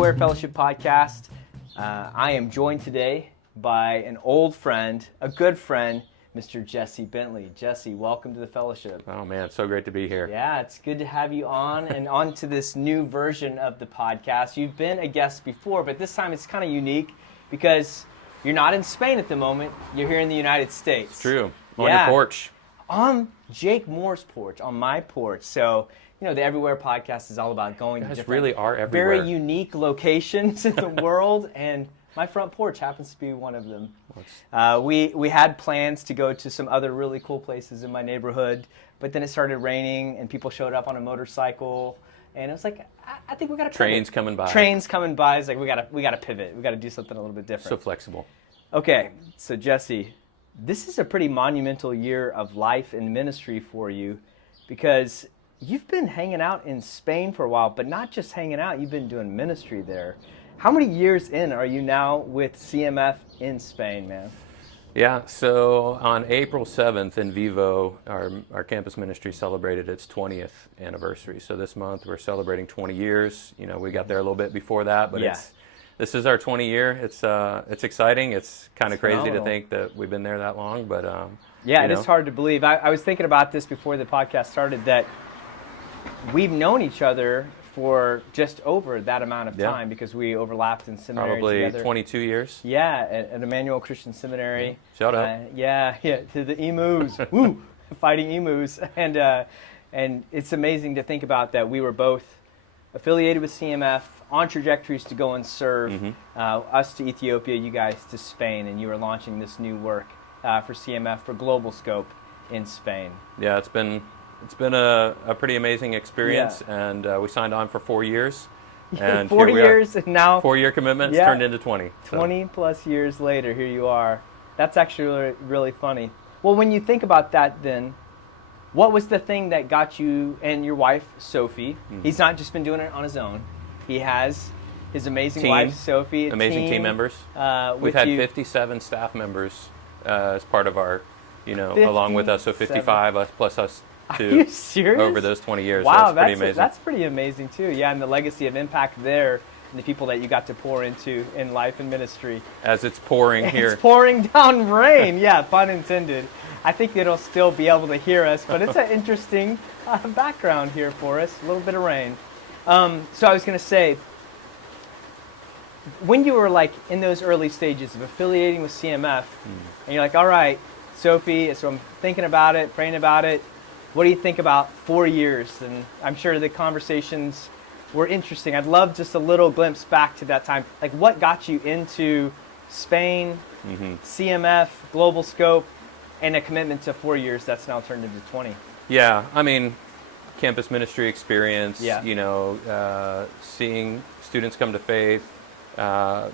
Everywhere Fellowship Podcast. I am joined today by an old friend, a good friend, Mr. Jesse Bentley. Jesse, welcome to the fellowship. Oh man, so great to be here. Yeah, it's good to have you on and on to this new version of the podcast. You've been a guest before, but this time it's kind of unique because you're not in Spain at the moment. You're here in the United States. It's true. On your porch. On Jake Moore's porch, on my porch. So, you know, the Everywhere podcast is all about going to different, really are everywhere. Very unique locations in the world, and my front porch happens to be one of them. We had plans to go to some other really cool places in my neighborhood, but then it started raining, and people showed up on a motorcycle, and it was like, I think we got to Trains coming by. Trains coming by. It's like we got to pivot. We got to do something a little bit different. So flexible. Okay, so Jesse, this is a pretty monumental year of life and ministry for you, because you've been hanging out in Spain for a while, but not just hanging out, you've been doing ministry there. How many years in are you now with CMF in Spain, man? Yeah, so on April 7th, En Vivo, our campus ministry celebrated its 20th anniversary. So this month we're celebrating 20 years. You know, we got there a little bit before that, but this is our 20 year. It's exciting. It's kind of crazy phenomenal to think that we've been there that long, but yeah, it is hard to believe. I was thinking about this before the podcast started, that we've known each other for just over that amount of time because we overlapped in seminary probably together. 22 years. Yeah, at Emmanuel Christian Seminary. Shout out. Yeah, to the emus. Woo! Fighting emus. And it's amazing to think about that we were both affiliated with CMF, on trajectories to go and serve, us to Ethiopia, you guys to Spain, and you were launching this new work for CMF, for Globalscope in Spain. Yeah, it's been a pretty amazing experience, and we signed on for 4 years. And 4 years, and now 4-year commitments turned into 20. 20 plus years later, here you are. That's actually really, really funny. Well, when you think about that, then, what was the thing that got you and your wife, Sophie? He's not just been doing it on his own. He has his amazing wife, Sophie. Amazing team members. We've had 57 staff members as part of our, along with us, so 55 us plus us. Are you serious? Over those 20 years. Wow, that's pretty amazing. That's pretty amazing too. Yeah, and the legacy of impact there, and the people that you got to pour into in life and ministry. As it's pouring here. It's pouring down rain. Yeah, pun intended. I think it'll still be able to hear us, but it's an interesting background here for us. A little bit of rain. So I was going to say, when you were like in those early stages of affiliating with CMF, and you're like, all right, Sophie, so I'm thinking about it, praying about it. What do you think about 4 years? And I'm sure the conversations were interesting. I'd love just a little glimpse back to that time. Like, what got you into Spain, CMF, Globalscope, and a commitment to 4 years that's now turned into 20? Yeah, I mean, campus ministry experience, seeing students come to faith,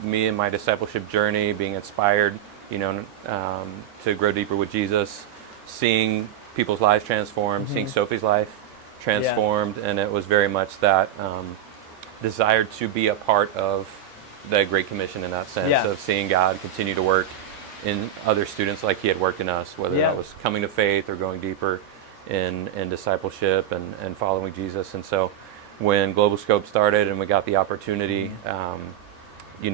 me and my discipleship journey, being inspired, to grow deeper with Jesus, seeing people's lives transformed, seeing Sophie's life transformed, and it was very much that desire to be a part of the Great Commission in that sense of seeing God continue to work in other students like He had worked in us, whether that was coming to faith or going deeper in discipleship and following Jesus. And so when Globalscope started and we got the opportunity, we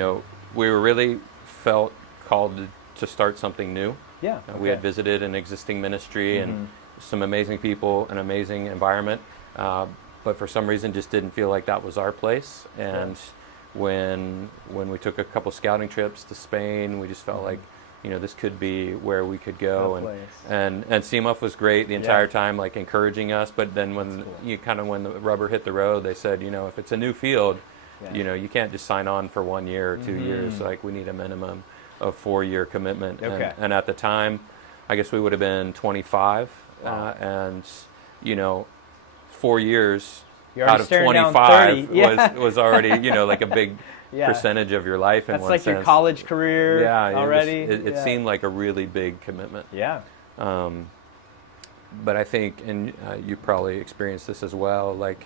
were really felt called to start something new. Yeah. We had visited an existing ministry and some amazing people, an amazing environment, but for some reason just didn't feel like that was our place. And when we took a couple scouting trips to Spain, we just felt like, this could be where we could go. And CMF was great the entire time, like encouraging us. But then when when the rubber hit the road, they said, if it's a new field, you can't just sign on for 1 year or 2 years. Like, we need a minimum of 4-year commitment. And at the time, I guess we would have been 25, and 4 years out of 25 was already like a big percentage of your life in That's one like sense. Your college career already. It seemed like a really big commitment. But I think, and you probably experienced this as well, like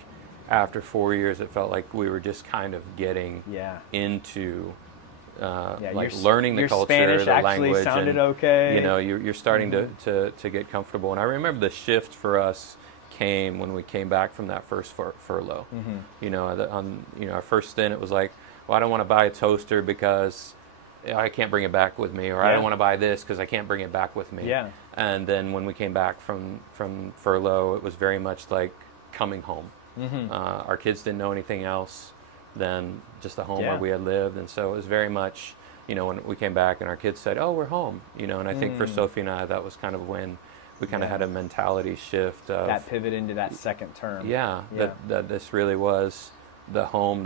after 4 years, it felt like we were just kind of getting into learning the culture, Spanish the language, sounded and okay. You're starting to get comfortable. And I remember the shift for us came when we came back from that first furlough. On our first stint, it was like, well, I don't want to buy a toaster because I can't bring it back with me, or I don't want to buy this because I can't bring it back with me. Yeah. And then when we came back from furlough, it was very much like coming home. Our kids didn't know anything else than just the home where we had lived, and so it was very much, when we came back and our kids said, "Oh, we're home," and I think for Sophie and I, that was kind of when we kind of had a mentality shift of that pivot into that second term. That this really was the home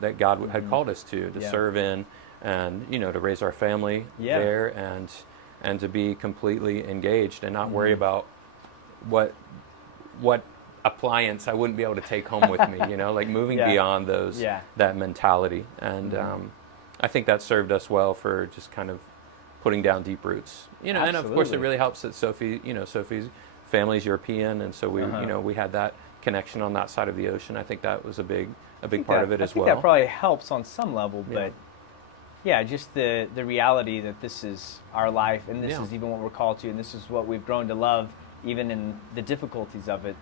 that God had called us to serve in, and to raise our family there, and to be completely engaged and not worry about what appliance I wouldn't be able to take home with me, like moving beyond those that mentality. And I think that served us well for just kind of putting down deep roots. And of course it really helps that Sophie's family's European, and so we had that connection on that side of the ocean. I think that was a big part of it as well. I think that probably helps on some level, but just the reality that this is our life, and this is even what we're called to, and this is what we've grown to love, even in the difficulties of it.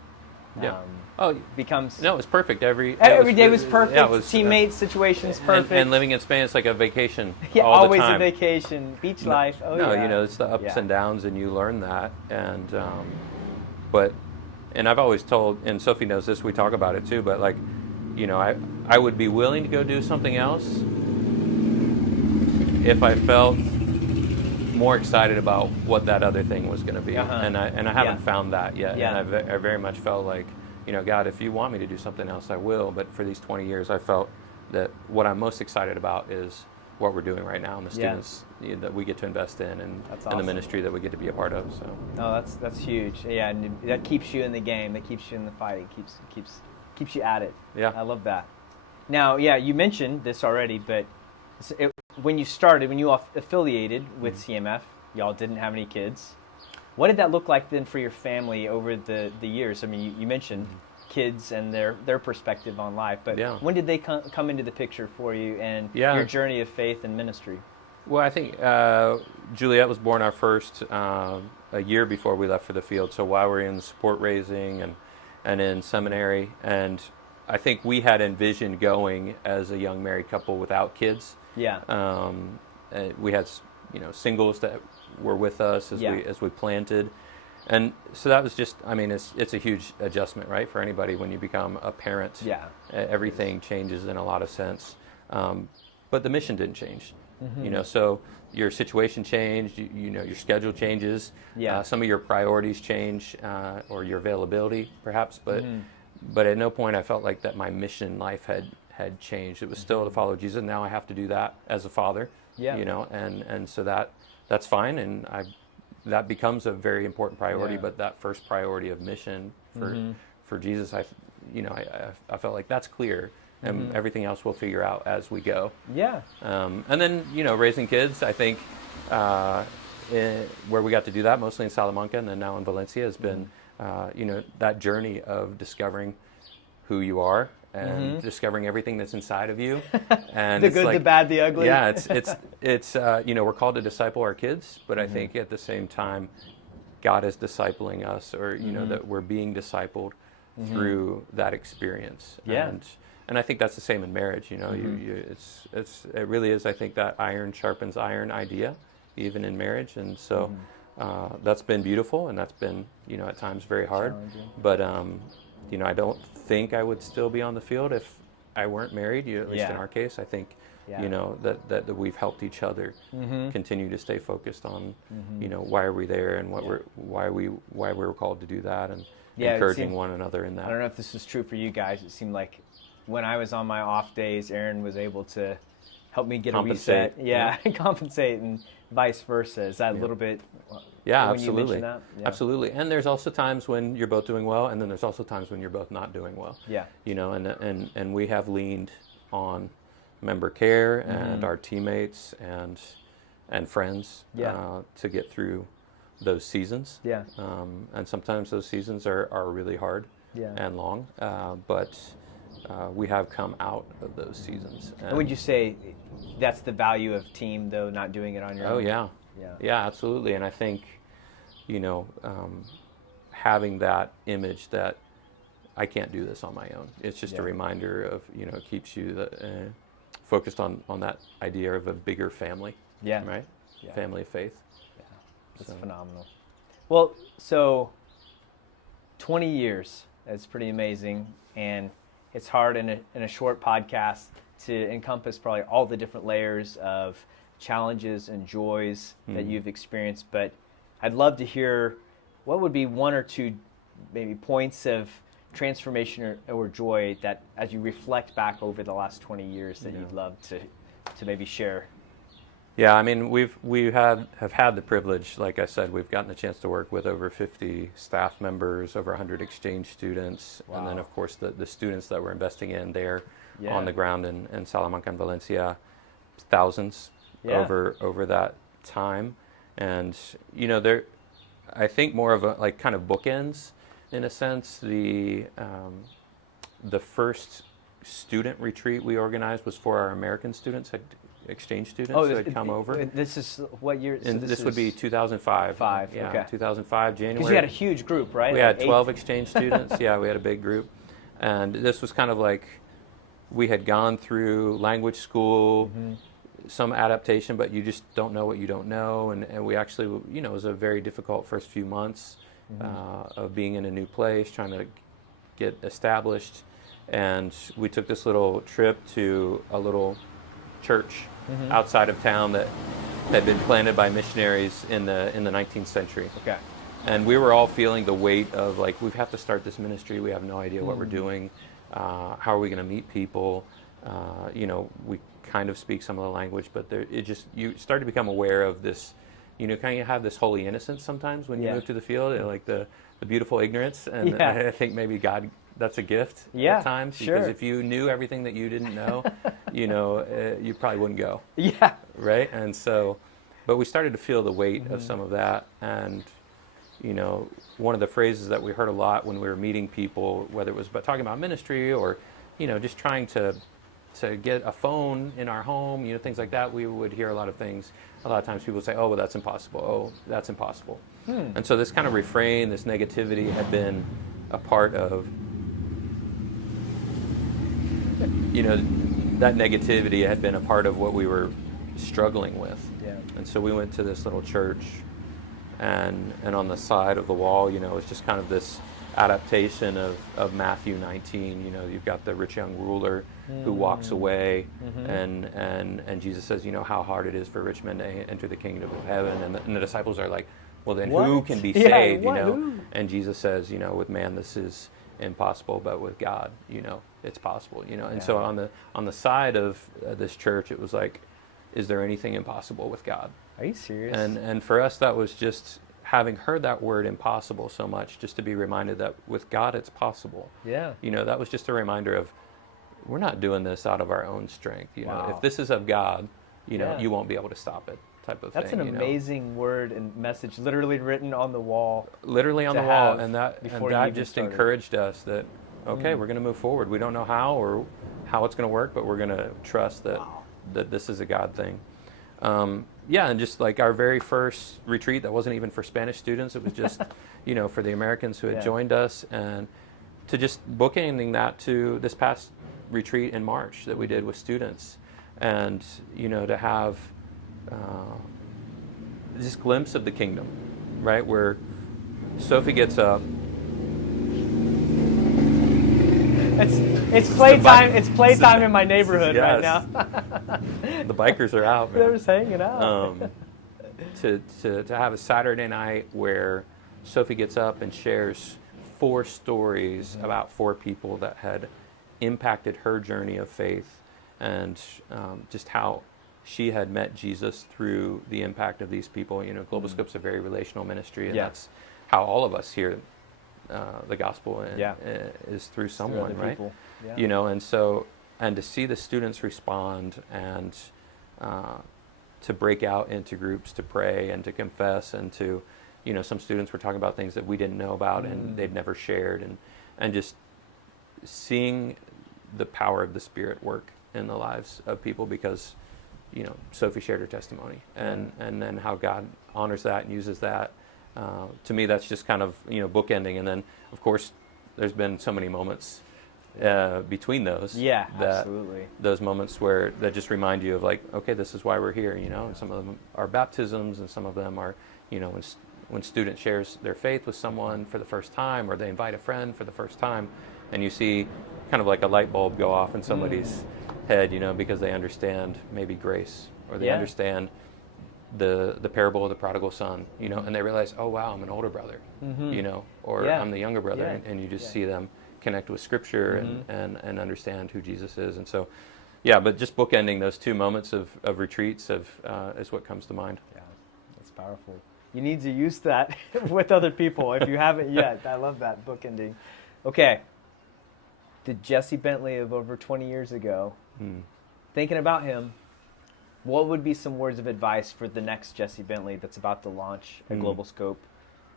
Becomes it was perfect. Every day was perfect. Yeah, it was, teammates, situations perfect. And living in Spain, it's like a vacation. All the time. Always a vacation, beach life. It's the ups and downs, and you learn that. And and I've always told, and Sophie knows this, we talk about it too. But I would be willing to go do something else if I felt more excited about what that other thing was going to be, and I haven't found that yet. And I very much felt like, God, if you want me to do something else, I will. But for these 20 years, I felt that what I'm most excited about is what we're doing right now, and the students that we get to invest in, and the ministry that we get to be a part of. So, that's huge. Yeah, and that keeps you in the game. That keeps you in the fight. It keeps you at it. Yeah, I love that. Now, you mentioned this already, but when you started, when you affiliated with CMF, y'all didn't have any kids. What did that look like then for your family over the years? I mean, you mentioned kids and their perspective on life, but when did they come into the picture for you and your journey of faith and ministry? Well, I think Juliet was born our first a year before we left for the field. So while we were in support raising and in seminary, and I think we had envisioned going as a young married couple without kids. Yeah. We had singles that were with us as we planted, and so that was just, it's a huge adjustment, right, for anybody when you become a parent. Yeah. Everything changes in a lot of sense, but the mission didn't change. So your situation changed. Your schedule changes. Yeah. Some of your priorities change, or your availability, perhaps, but at no point I felt like that my mission life had changed. It was still to follow Jesus. Now I have to do that as a father. Yeah. And so that's fine, and that becomes a very important priority. Yeah. But that first priority of mission for Jesus, I felt like that's clear, and everything else we'll figure out as we go. Yeah. And then raising kids, I think where we got to do that mostly in Salamanca, and then now in Valencia, has been that journey of discovering who you are and discovering everything that's inside of you, and the good, the bad, the ugly. Yeah, it's we're called to disciple our kids, but I think at the same time, God is discipling us, or that we're being discipled through that experience. Yeah. And I think that's the same in marriage. It really is. I think that iron sharpens iron idea, even in marriage, and so that's been beautiful, and that's been at times very hard. But I don't think I would still be on the field if I weren't married. At least in our case, I think that we've helped each other continue to stay focused on why are we there, and why we were called to do that, and encouraging one another in that. I don't know if this is true for you guys. It seemed like when I was on my off days, Aaron was able to help me get a reset. Yeah, compensate, and vice versa. Is that a little bit? Yeah, absolutely. Yeah. Absolutely. And there's also times when you're both doing well, and then there's also times when you're both not doing well. Yeah. And we have leaned on member care and our teammates and friends to get through those seasons. Yeah. And sometimes those seasons are really hard and long, but we have come out of those seasons. And would you say that's the value of team, though, not doing it on your own? Oh, yeah. Yeah, absolutely. And I think, having that image that I can't do this on my own. It's just a reminder of, it keeps you focused on that idea of a bigger family. Yeah. Right. Yeah. Family of faith. Yeah. That's So. phenomenal. Well, so 20 years, that's pretty amazing. And it's hard in a short podcast to encompass probably all the different layers of challenges and joys that you've experienced. But I'd love to hear what would be one or two maybe points of transformation or joy that as you reflect back over the last 20 years that you'd love to maybe share. Yeah, I mean, we have had the privilege, like I said, we've gotten a chance to work with over 50 staff members, over 100 exchange students, and then of course the students that we're investing in there on the ground in Salamanca and Valencia, thousands over that time. And there, I think more of a like kind of bookends in a sense. The first student retreat we organized was for our American students, exchange students who had come over. This is what year? So this would be 2005. Yeah, okay. 2005, January. Because you had a huge group, right? We had 12 exchange students. Yeah, we had a big group. And this was kind of like we had gone through language school, some adaptation, but you just don't know what you don't know. And we actually, it was a very difficult first few months of being in a new place, trying to get established. And we took this little trip to a little church outside of town that had been planted by missionaries in the 19th century. Okay. And we were all feeling the weight of like, we have to start this ministry. We have no idea what we're doing. How are we going to meet people? We kind of speak some of the language, but you start to become aware of this, kind of have this holy innocence sometimes when you move to the field, like the beautiful ignorance. And I think maybe God, that's a gift at times. Sure. Because if you knew everything that you didn't know, you probably wouldn't go. Yeah. Right? And so, but we started to feel the weight of some of that. And, one of the phrases that we heard a lot when we were meeting people, whether it was about talking about ministry or, just trying to get a phone in our home, things like that, we would hear a lot of things. A lot of times people would say, oh, well, that's impossible. Oh, that's impossible. And so this kind of refrain, this negativity had been a part of, that negativity had been a part of what we were struggling with. Yeah. And so we went to this little church, and on the side of the wall, it's just kind of this adaptation of Matthew 19. You've got the rich young ruler who walks away, and Jesus says, how hard it is for rich men to enter the kingdom of heaven. And the disciples are like, well, then who can be saved, Who? And Jesus says, with man this is impossible, but with God, it's possible, And so on the side of this church, it was like, is there anything impossible with God? Are you serious? And for us, that was just having heard that word impossible so much, just to be reminded that with God, it's possible. Yeah. That was just a reminder of, we're not doing this out of our own strength. If this is of God, you won't be able to stop it. Type of That's thing, an amazing word and message, literally written on the wall. Literally on the wall, and that just started. encouraged us that, okay, we're going to move forward. We don't know how or how it's going to work, but we're going to trust that this is a God thing. And just like our very first retreat, that wasn't even for Spanish students. It was just, for the Americans who had joined us, and to just bookending that to this past retreat in March that we did with students, and to have this glimpse of the kingdom, right, where Sophie gets up. It's playtime. It's playtime in my neighborhood right now. The bikers are out, man. They're just hanging out. To have a Saturday night where Sophie gets up and shares 4 stories about 4 people that had impacted her journey of faith, and just how she had met Jesus through the impact of these people. Globalscope's a very relational ministry, and that's how all of us hear the gospel is through someone, through right? Yeah. And so, and to see the students respond, and to break out into groups to pray and to confess, and to, some students were talking about things that we didn't know about and they'd never shared, and just seeing the power of the Spirit work in the lives of people, because Sophie shared her testimony, and then how God honors that and uses that. To me, that's just kind of bookending. And then, of course, there's been so many moments between those. Yeah, that, absolutely. Those moments where that just remind you of like, okay, this is why we're here, you know. And some of them are baptisms, and some of them are, you know, when student shares their faith with someone for the first time, or they invite a friend for the first time, and you see kind of like a light bulb go off in somebody's head, you know, because they understand maybe grace, or they understand the parable of the prodigal son, you know, and they realize, oh wow, I'm an older brother, you know, or I'm the younger brother, and you just see them connect with Scripture and understand who Jesus is. And so, yeah, but just bookending those two moments of retreats is what comes to mind. Yeah, that's powerful. You need to use that with other people if you haven't yet. I love that bookending. Okay, the Jesse Bentley of over 20 years ago, thinking about him, what would be some words of advice for the next Jesse Bentley that's about to launch a Globalscope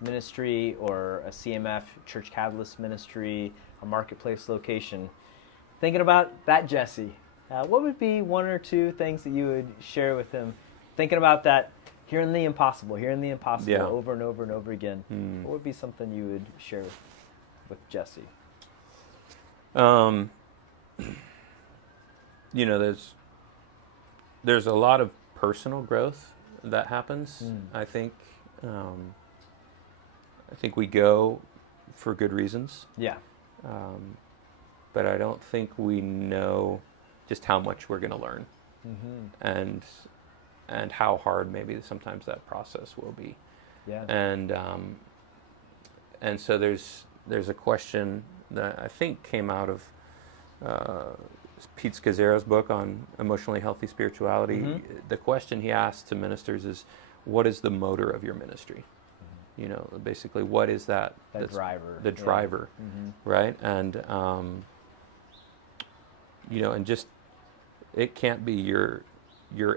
ministry, or a CMF Church Catalyst ministry, a marketplace location? Thinking about that Jesse, what would be one or two things that you would share with him? Thinking about that, hearing the impossible over and over and over again. What would be something you would share with Jesse? You know, there's a lot of personal growth that happens. I think we go for good reasons. Yeah. But I don't think we know just how much we're going to learn, and how hard maybe sometimes that process will be. Yeah. And so there's a question that I think came out of Pete Scazzero's book on emotionally healthy spirituality. The question he asked to ministers is, what is the motor of your ministry? You know, basically, what is that? The driver. The driver, right? And, you know, and just, it can't be your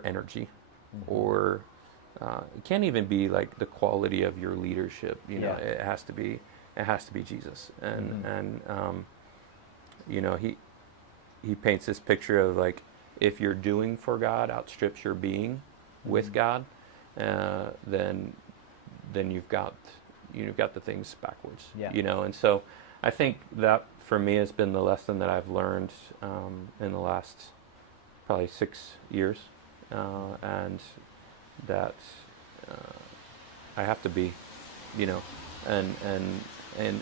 energy, or it can't even be like the quality of your leadership. You know, it has to be Jesus. And you know, he paints this picture of like, if your doing for God outstrips your being with God, then you've got the things backwards. You know, and so I think that for me has been the lesson that I've learned in the last probably 6 years, and that I have to be, you know, and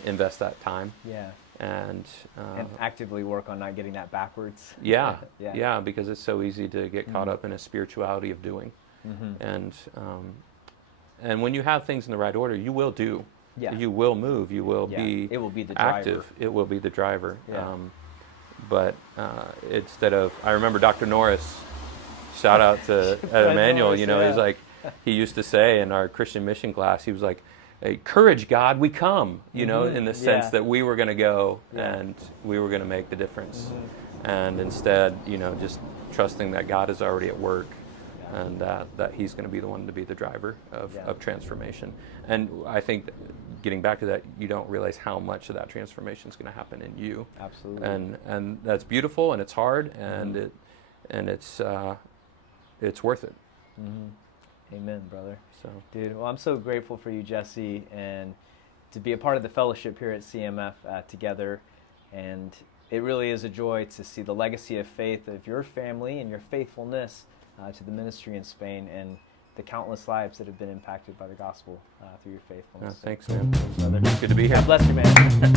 invest that time. And actively work on not getting that backwards. Yeah, because it's so easy to get caught up in a spirituality of doing. And when you have things in the right order, you will do. You will move. You will be. It will be the active. driver. It will be the driver. But instead of, I remember Dr. Norris. Shout out to Emmanuel. Norris, you know, he's like, he used to say in our Christian mission class, he was like, hey, courage, God, we come. You know, in the sense that we were going to go and we were going to make the difference. And instead, you know, just trusting that God is already at work. And that he's going to be the one to be the driver of transformation. And I think, getting back to that, you don't realize how much of that transformation is going to happen in you. Absolutely. And that's beautiful, and it's hard, and it's worth it. Amen, brother. So, dude, well, I'm so grateful for you, Jesse, and to be a part of the fellowship here at CMF together. And it really is a joy to see the legacy of faith of your family and your faithfulness to the ministry in Spain, and the countless lives that have been impacted by the gospel through your faithfulness. thanks, man. Brother. Good to be here. God bless you, man.